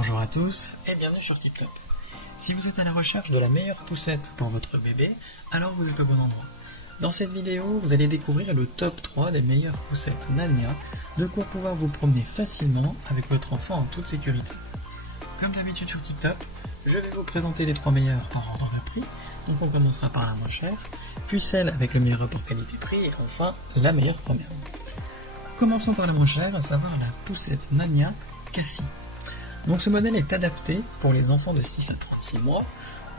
Bonjour à tous et bienvenue sur TipTop. Si vous êtes à la recherche de la meilleure poussette pour votre bébé, alors vous êtes au bon endroit. Dans cette vidéo, vous allez découvrir le top 3 des meilleures poussettes Nania, de quoi pouvoir vous promener facilement avec votre enfant en toute sécurité. Comme d'habitude sur TipTop, je vais vous présenter les 3 meilleures par ordre de prix. Donc on commencera par la moins chère, puis celle avec le meilleur rapport qualité-prix et enfin la meilleure première. Commençons par la moins chère, à savoir la poussette Nania Cassie. Donc ce modèle est adapté pour les enfants de 6 à 36 mois.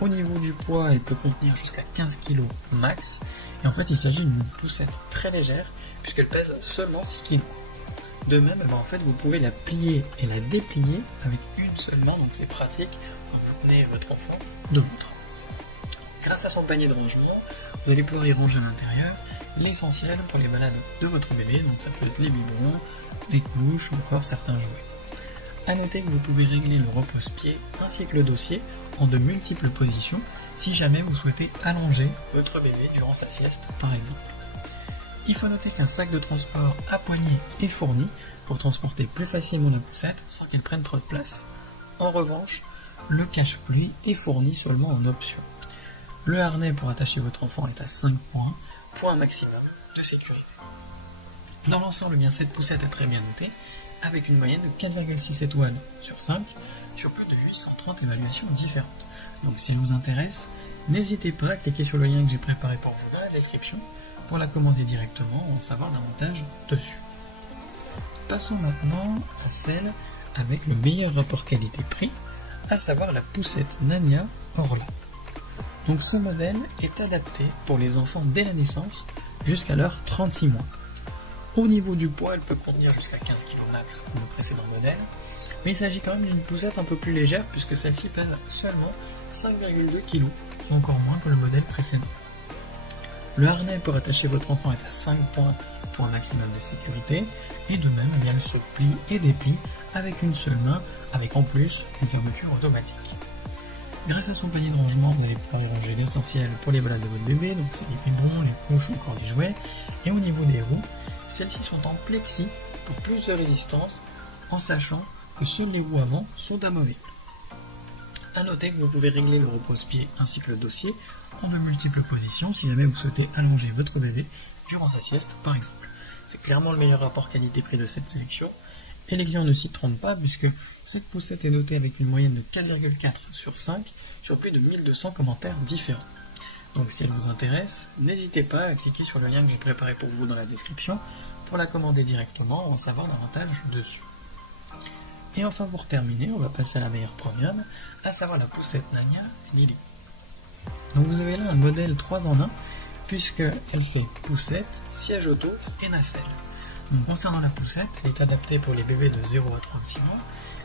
Au niveau du poids, elle peut contenir jusqu'à 15 kg max. Et en fait, il s'agit d'une poussette très légère puisqu'elle pèse seulement 6 kg. De même, en fait, vous pouvez la plier et la déplier avec une seule main, donc c'est pratique quand vous tenez votre enfant de l'autre. Grâce à son panier de rangement, vous allez pouvoir y ranger à l'intérieur l'essentiel pour les balades de votre bébé, donc ça peut être les biberons, les couches ou encore certains jouets. A noter que vous pouvez régler le repose-pied ainsi que le dossier en de multiples positions si jamais vous souhaitez allonger votre bébé durant sa sieste par exemple. Il faut noter qu'un sac de transport à poignée est fourni pour transporter plus facilement la poussette sans qu'elle prenne trop de place. En revanche, le cache-pluie est fourni seulement en option. Le harnais pour attacher votre enfant est à 5 points pour un maximum de sécurité. Dans l'ensemble, cette poussette est très bien notée, avec une moyenne de 4,6 étoiles sur 5, sur plus de 830 évaluations différentes. Donc si elle vous intéresse, n'hésitez pas à cliquer sur le lien que j'ai préparé pour vous dans la description pour la commander directement ou en savoir davantage dessus. Passons maintenant à celle avec le meilleur rapport qualité-prix, à savoir la poussette Nania Orla. Donc ce modèle est adapté pour les enfants dès la naissance jusqu'à leurs 36 mois. Au niveau du poids, elle peut contenir jusqu'à 15 kg max comme le précédent modèle, mais il s'agit quand même d'une poussette un peu plus légère puisque celle-ci pèse seulement 5,2 kg, soit encore moins que le modèle précédent. Le harnais pour attacher votre enfant est à 5 points pour un maximum de sécurité, et de même, elle se plie et déplie avec une seule main, avec en plus une fermeture automatique. Grâce à son panier de rangement, vous allez pouvoir y ranger l'essentiel pour les balades de votre bébé, donc c'est les biberons, les couches ou encore les jouets, et au niveau des roues, celles-ci sont en plexi pour plus de résistance, en sachant que seules les roues avant sont amovibles. A noter que vous pouvez régler le repose-pied ainsi que le dossier en de multiples positions si jamais vous souhaitez allonger votre bébé durant sa sieste par exemple. C'est clairement le meilleur rapport qualité-prix de cette sélection, et les clients ne s'y trompent pas puisque cette poussette est notée avec une moyenne de 4,4 sur 5 sur plus de 1200 commentaires différents. Donc si elle vous intéresse, n'hésitez pas à cliquer sur le lien que j'ai préparé pour vous dans la description pour la commander directement ou en savoir davantage dessus. Et enfin pour terminer, on va passer à la meilleure premium, à savoir la poussette Nania Lily. Donc vous avez là un modèle 3 en 1 puisqu'elle fait poussette, siège auto et nacelle. Donc concernant la poussette, elle est adaptée pour les bébés de 0 à 36 mois,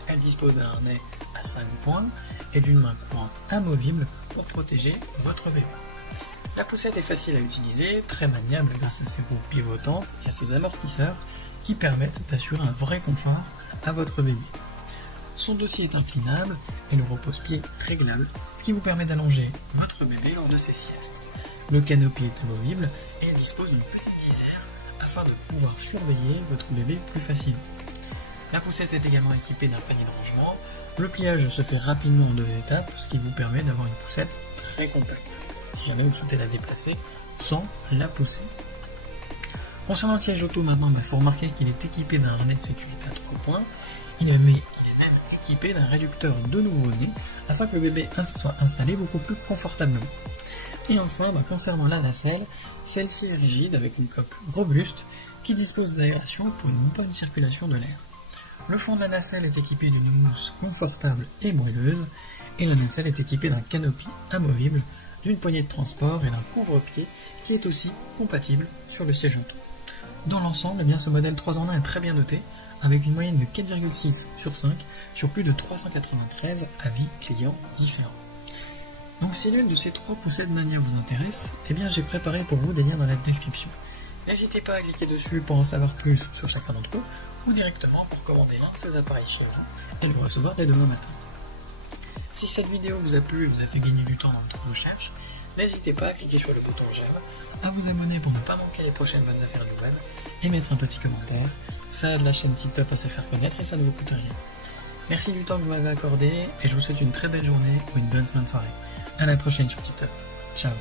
elle dispose d'un harnais à 5 points et d'une main courante amovible pour protéger votre bébé. La poussette est facile à utiliser, très maniable grâce à ses roues pivotantes et à ses amortisseurs qui permettent d'assurer un vrai confort à votre bébé. Son dossier est inclinable et le repose-pied réglable, ce qui vous permet d'allonger votre bébé lors de ses siestes. Le canopy est amovible et elle dispose d'une petite visière afin de pouvoir surveiller votre bébé plus facilement. La poussette est également équipée d'un panier de rangement. Le pliage se fait rapidement en 2 étapes, ce qui vous permet d'avoir une poussette très compacte, si jamais vous souhaitez la déplacer sans la pousser. Concernant le siège auto maintenant, il faut remarquer qu'il est équipé d'un harnais de sécurité à 3 points. Il est même équipé d'un réducteur de nouveau-né afin que le bébé soit installé beaucoup plus confortablement. Et enfin, concernant la nacelle, celle-ci est rigide avec une coque robuste qui dispose d'aération pour une bonne circulation de l'air. Le fond de la nacelle est équipé d'une mousse confortable et moelleuse, et la nacelle est équipée d'un canopy amovible, d'une poignée de transport et d'un couvre-pied qui est aussi compatible sur le siège auto. Dans l'ensemble, ce modèle 3 en 1 est très bien noté, avec une moyenne de 4,6 sur 5 sur plus de 393 avis clients différents. Donc si l'une de ces 3 poussettes Nania vous intéresse, j'ai préparé pour vous des liens dans la description. N'hésitez pas à cliquer dessus pour en savoir plus sur chacun d'entre eux, ou directement pour commander l'un de ces appareils chez vous et le recevoir dès demain matin. Si cette vidéo vous a plu et vous a fait gagner du temps dans votre recherche, n'hésitez pas à cliquer sur le bouton j'aime, à vous abonner pour ne pas manquer les prochaines bonnes affaires du web, et mettre un petit commentaire. Ça aide la chaîne TipTop à se faire connaître et ça ne vous coûte rien. Merci du temps que vous m'avez accordé et je vous souhaite une très belle journée ou une bonne fin de soirée. À la prochaine sur TipTop. Ciao.